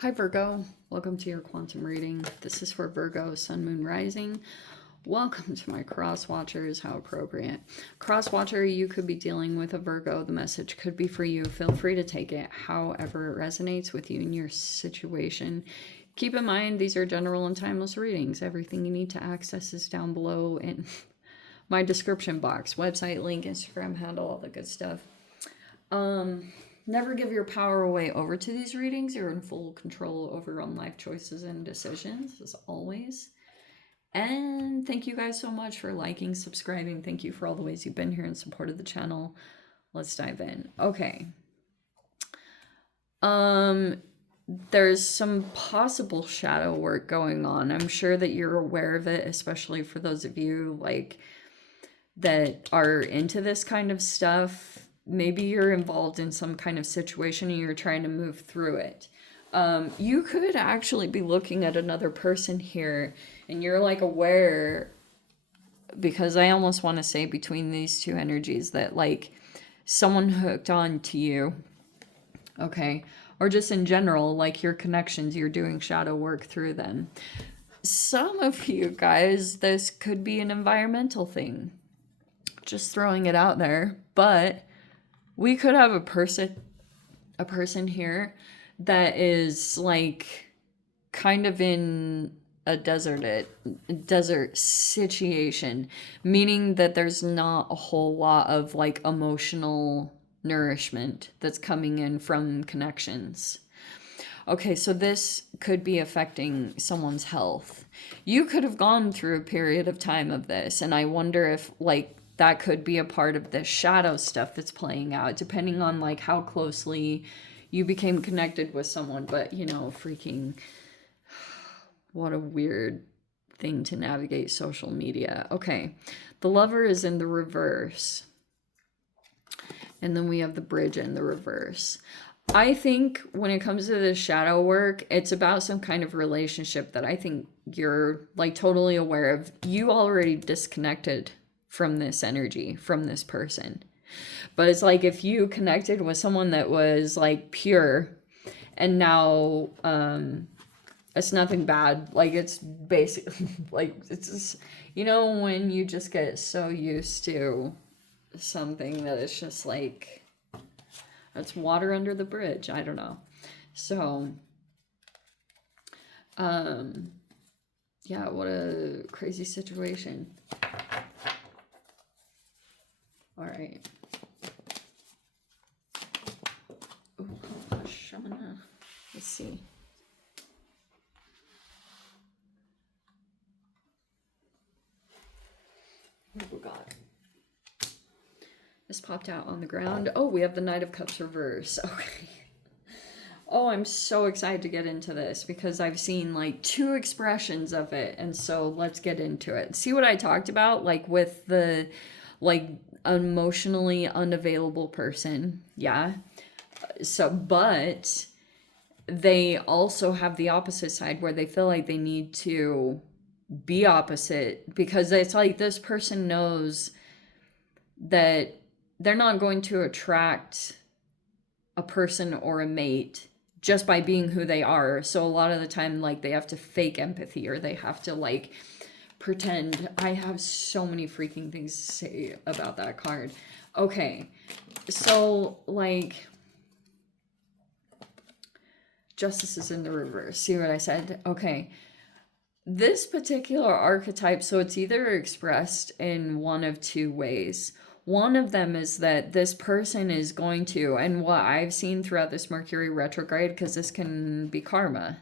Hi Virgo, welcome to your quantum reading. This is for Virgo, Sun, Moon, Rising. Welcome to my cross watchers, how appropriate. Cross watcher, you could be dealing with a Virgo. The message could be for you. Feel free to take it however it resonates with you in your situation. Keep in mind, these are general and timeless readings. Everything you need to access is down below in my description box. Website, link, Instagram handle, all the good stuff. Never give your power away over to these readings. You're in full control over your own life choices and decisions, as always. And thank you guys so much for liking, subscribing. Thank you for all the ways you've been here and supported the channel. Let's dive in. Okay. There's some possible shadow work going on. I'm sure that you're aware of it, especially for those of you that are into this kind of stuff. Maybe you're involved in some kind of situation and you're trying to move through it. You could actually be looking at another person here and you're aware, because I almost want to say between these two energies that someone hooked on to you, okay? Or just in general, your connections, you're doing shadow work through them. Some of you guys, this could be an environmental thing. Just throwing it out there, but we could have a person here that is kind of in a desert situation, meaning that there's not a whole lot of emotional nourishment that's coming in from connections. Okay, so this could be affecting someone's health. You could have gone through a period of time of this, and I wonder if that could be a part of the shadow stuff that's playing out, depending on how closely you became connected with someone. But freaking what a weird thing to navigate social media. Okay, the Lover is in the reverse, and then we have the Bridge in the reverse. I think when it comes to this shadow work, it's about some kind of relationship that I think you're totally aware of. You already disconnected from this energy, from this person. But it's if you connected with someone that was pure, and now it's nothing bad. It's basically it's just, when you just get so used to something that it's just it's water under the bridge. I don't know. So yeah, what a crazy situation. All right. Oh gosh, let's see. What do we got? This popped out on the ground. Oh, we have the Knight of Cups reverse. Okay. Oh, I'm so excited to get into this because I've seen two expressions of it. And so let's get into it. See what I talked about? With the emotionally unavailable person. Yeah. So, but they also have the opposite side where they feel like they need to be opposite, because it's this person knows that they're not going to attract a person or a mate just by being who they are. So a lot of the time they have to fake empathy, or they have to pretend. I have so many freaking things to say about that card. Okay, so Justice is in the reverse. See what I said? Okay. This particular archetype, so it's either expressed in one of two ways. One of them is that this person is going to, and what I've seen throughout this Mercury retrograde, because this can be karma.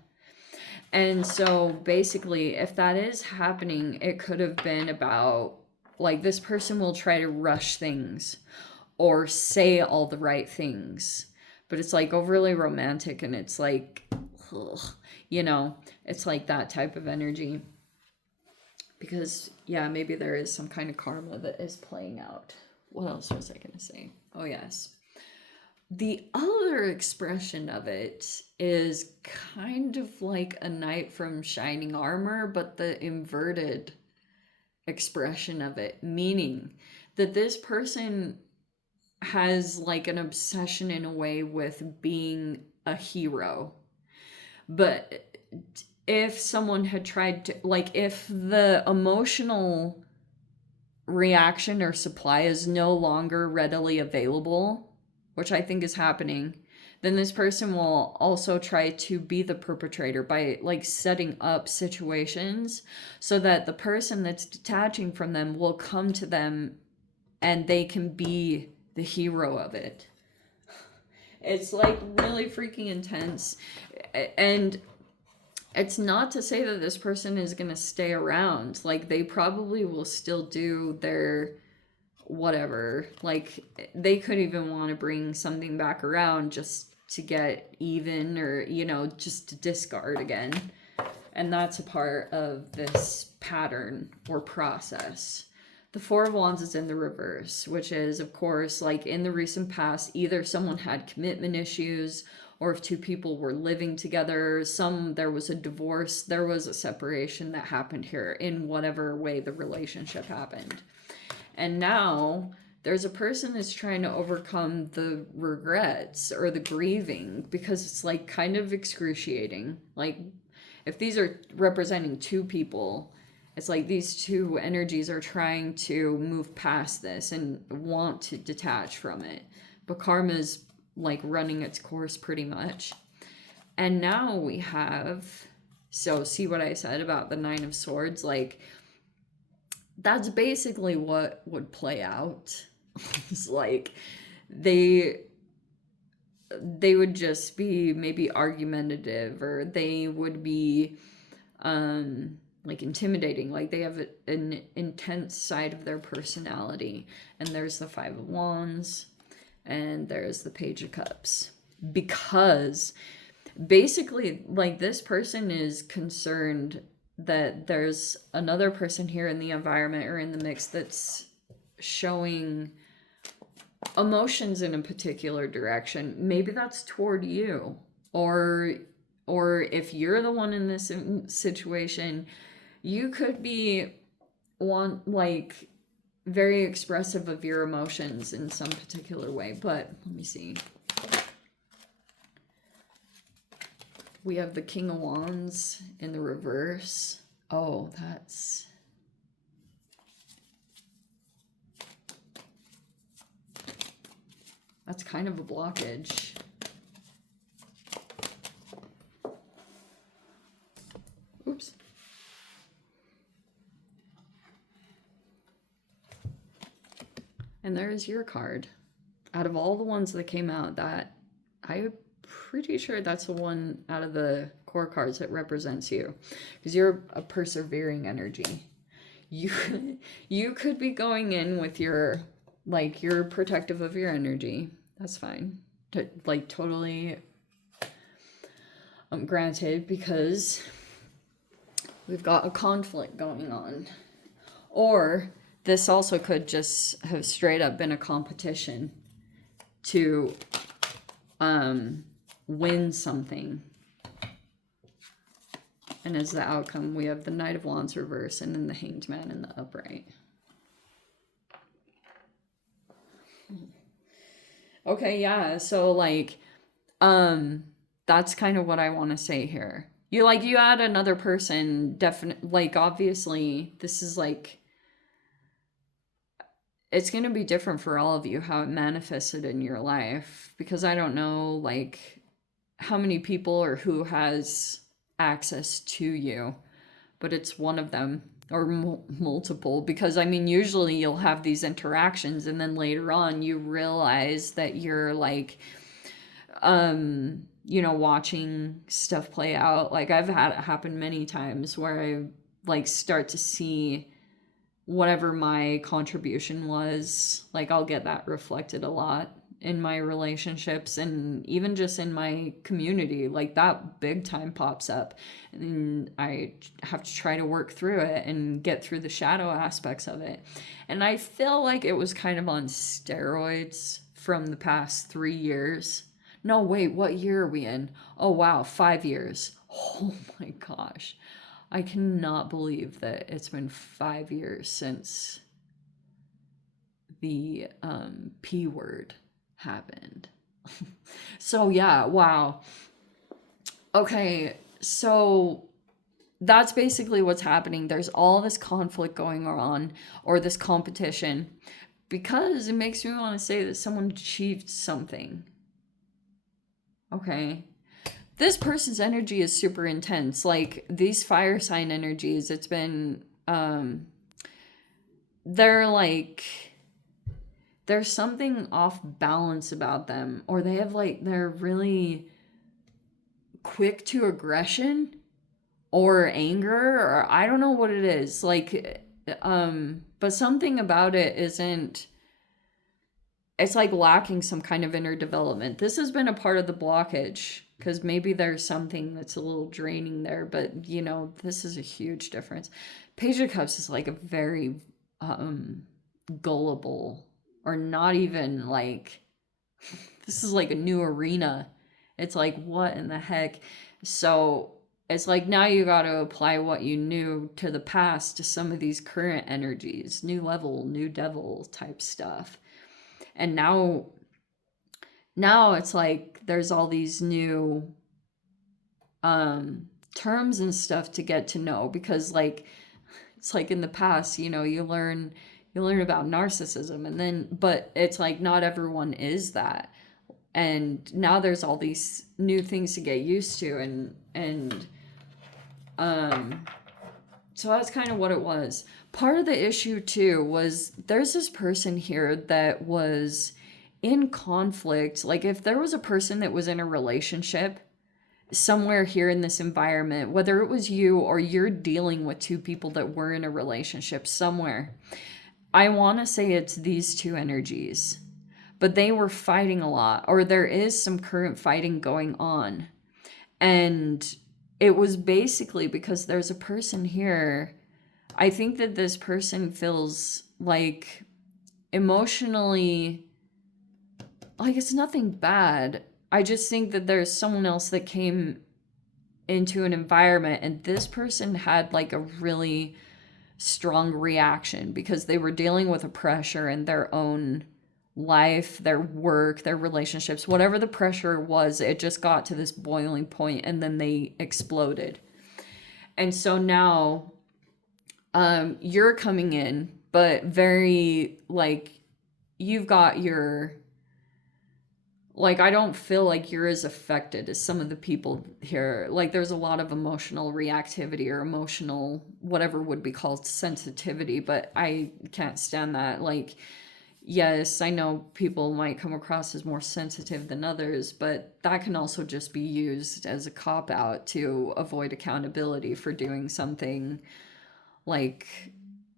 And so basically, if that is happening, it could have been about this person will try to rush things or say all the right things, but it's overly romantic, and it's ugh, it's that type of energy. Because yeah, maybe there is some kind of karma that is playing out. What else was I gonna say? Oh yes, the other expression of it is kind of like a knight from Shining Armor, but the inverted expression of it, meaning that this person has an obsession in a way with being a hero. But if someone had tried to, like, if the emotional reaction or supply is no longer readily available, which I think is happening, then this person will also try to be the perpetrator by like setting up situations so that the person that's detaching from them will come to them and they can be the hero of it. It's like really freaking intense. And it's not to say that this person is going to stay around. Like, they probably will still do their whatever. Like, they could even want to bring something back around just to get even, or, you know, just to discard again. And that's a part of this pattern or process. The Four of Wands is in the reverse, which is, of course, like in the recent past, either someone had commitment issues, or if two people were living together, there was a divorce, there was a separation that happened here in whatever way the relationship happened. And now there's a person that's trying to overcome the regrets or the grieving, because it's like kind of excruciating. Like, if these are representing two people, it's like these two energies are trying to move past this and want to detach from it. But karma's like running its course pretty much. And now we have, so see what I said about the Nine of Swords? Like, that's basically what would play out. It's like they would just be maybe argumentative, or they would be like intimidating, like they have an intense side of their personality. And there's the Five of Wands, and there's the Page of Cups, because basically, like, this person is concerned that there's another person here in the environment or in the mix that's showing emotions in a particular direction. Maybe that's toward you, or if you're the one in this situation, you could be like very expressive of your emotions in some particular way. But let me see. We have the King of Wands in the reverse. Oh, that's kind of a blockage. Oops. And there's your card. Out of all the ones that came out, that I'm pretty sure that's the one out of the core cards that represents you, because you're a persevering energy. You could be going in with your, like, you're protective of your energy. That's fine. Like, totally granted, because we've got a conflict going on. Or this also could just have straight up been a competition to win something. And as the outcome, we have the Knight of Wands reverse, and then the Hanged Man in the upright. Okay, yeah, so like, that's kind of what I want to say here. You add another person, definitely, like, obviously, this is like, it's going to be different for all of you how it manifested in your life, because I don't know, like, how many people or who has access to you, but it's one of them, or multiple, because I mean, usually you'll have these interactions and then later on you realize that you're like, you know, watching stuff play out. Like, I've had it happen many times where I like start to see whatever my contribution was, like, I'll get that reflected a lot in my relationships, and even just in my community, like, that big time pops up, and I have to try to work through it and get through the shadow aspects of it. And I feel like it was kind of on steroids from the past 3 years. No, wait, what year are we in? Oh wow, 5 years. Oh my gosh, I cannot believe that it's been 5 years since the P word happened. So yeah, wow. Okay, so that's basically what's happening. There's all this conflict going on, or this competition, because it makes me want to say that someone achieved something. Okay. This person's energy is super intense. Like these fire sign energies, it's been they're like there's something off balance about them, or they have like they're really quick to aggression or anger, or I don't know what it is. Like but something about it isn't, it's like lacking some kind of inner development. This has been a part of the blockage because maybe there's something that's a little draining there, but you know, this is a huge difference. Page of Cups is like a very gullible, or not even like, this is like a new arena. It's like, what in the heck? So it's like now you got to apply what you knew to the past to some of these current energies, new level, new devil type stuff. And now it's like there's all these new terms and stuff to get to know, because like it's like in the past, you know, you learn about narcissism, and then but it's like not everyone is that. And now there's all these new things to get used to, and so that's kind of what it was. Part of the issue too was there's this person here that was in conflict. Like if there was a person that was in a relationship somewhere here in this environment, whether it was you or you're dealing with two people that were in a relationship somewhere, I want to say it's these two energies, but they were fighting a lot, or there is some current fighting going on. And it was basically because there's a person here. I think that this person feels like emotionally, like it's nothing bad. I just think that there's someone else that came into an environment, and this person had like a really strong reaction because they were dealing with a pressure in their own life, their work, their relationships, whatever the pressure was, it just got to this boiling point and then they exploded. And so now you're coming in, but very like you've got your, like I don't feel like you're as affected as some of the people here. Like there's a lot of emotional reactivity, or emotional whatever would be called sensitivity, but I can't stand that. Like yes, I know people might come across as more sensitive than others, but that can also just be used as a cop out to avoid accountability for doing something like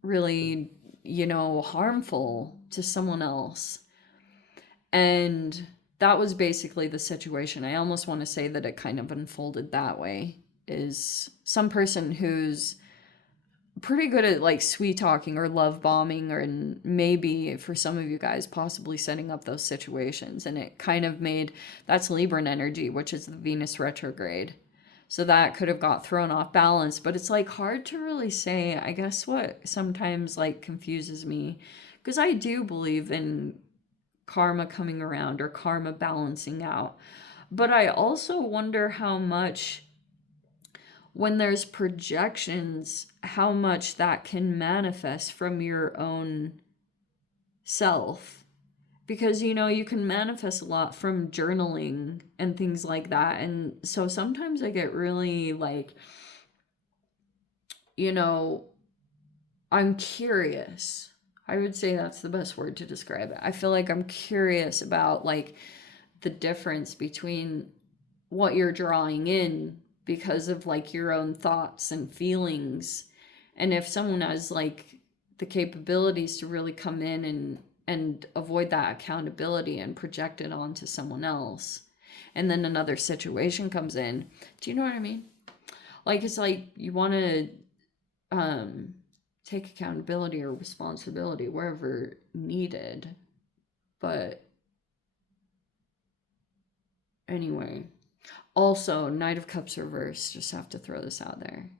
really, you know, harmful to someone else. And that was basically the situation. I almost want to say that it kind of unfolded that way. Is some person who's pretty good at like sweet talking or love bombing, or maybe for some of you guys possibly setting up those situations, and it kind of made, that's Libran energy, which is the Venus retrograde, so that could have got thrown off balance. But it's like hard to really say. I guess what sometimes like confuses me, because I do believe in karma coming around or karma balancing out, but I also wonder how much, when there's projections, how much that can manifest from your own self. Because, you know, you can manifest a lot from journaling and things like that. And so sometimes I get really like, you know, I'm curious. I would say that's the best word to describe it. I feel like I'm curious about like the difference between what you're drawing in because of like your own thoughts and feelings, and if someone has like the capabilities to really come in and avoid that accountability and project it onto someone else, and then another situation comes in. Do you know what I mean? Like it's like you want to take accountability or responsibility wherever needed, but anyway. Also, Knight of Cups reversed, just have to throw this out there.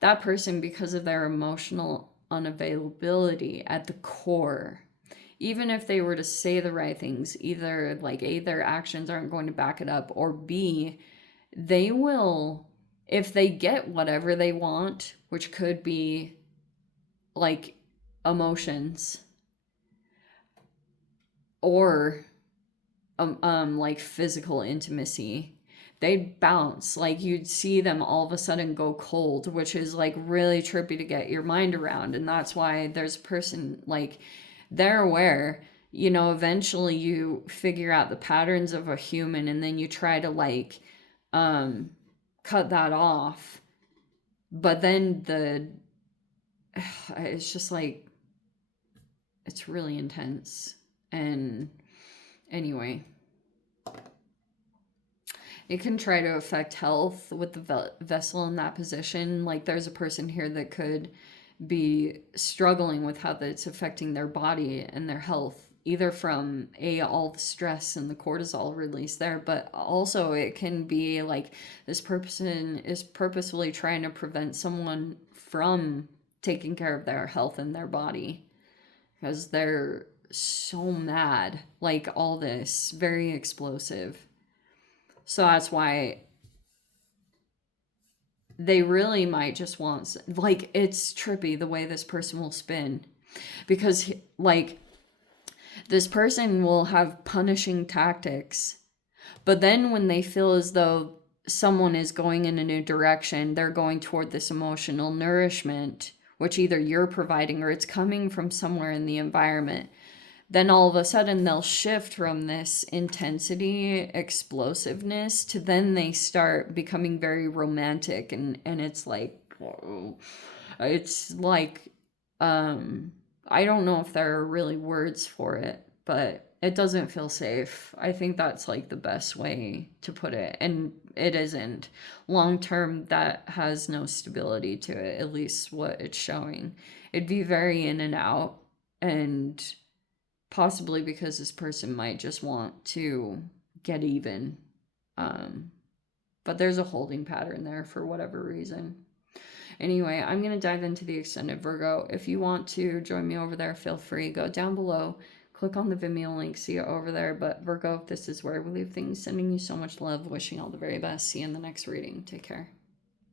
That person, because of their emotional unavailability at the core, even if they were to say the right things, either like A, their actions aren't going to back it up, or B, they will, if they get whatever they want, which could be like emotions or like physical intimacy, they'd bounce. Like you'd see them all of a sudden go cold, which is like really trippy to get your mind around. And that's why there's a person like they're aware, you know, eventually you figure out the patterns of a human and then you try to like cut that off. But then it's just like, it's really intense. And anyway, it can try to affect health with the vessel in that position. Like there's a person here that could be struggling with how that's affecting their body and their health, either from all the stress and the cortisol release there, but also it can be like this person is purposefully trying to prevent someone from taking care of their health and their body because they're so mad. Like all this very explosive. So that's why they really might just want, like, it's trippy the way this person will spin. Because, like, this person will have punishing tactics. But then when they feel as though someone is going in a new direction, they're going toward this emotional nourishment, which either you're providing or it's coming from somewhere in the environment. Then all of a sudden they'll shift from this intensity, explosiveness, to then they start becoming very romantic, and it's like, whoa. It's like, I don't know if there are really words for it, but it doesn't feel safe. I think that's like the best way to put it, and it isn't. Long term, that has no stability to it, at least what it's showing. It'd be very in and out, and possibly because this person might just want to get even. But there's a holding pattern there for whatever reason. Anyway, I'm going to dive into the extended Virgo. If you want to join me over there, feel free. Go down below. Click on the Vimeo link. See you over there. But Virgo, this is where we leave things. Sending you so much love. Wishing all the very best. See you in the next reading. Take care.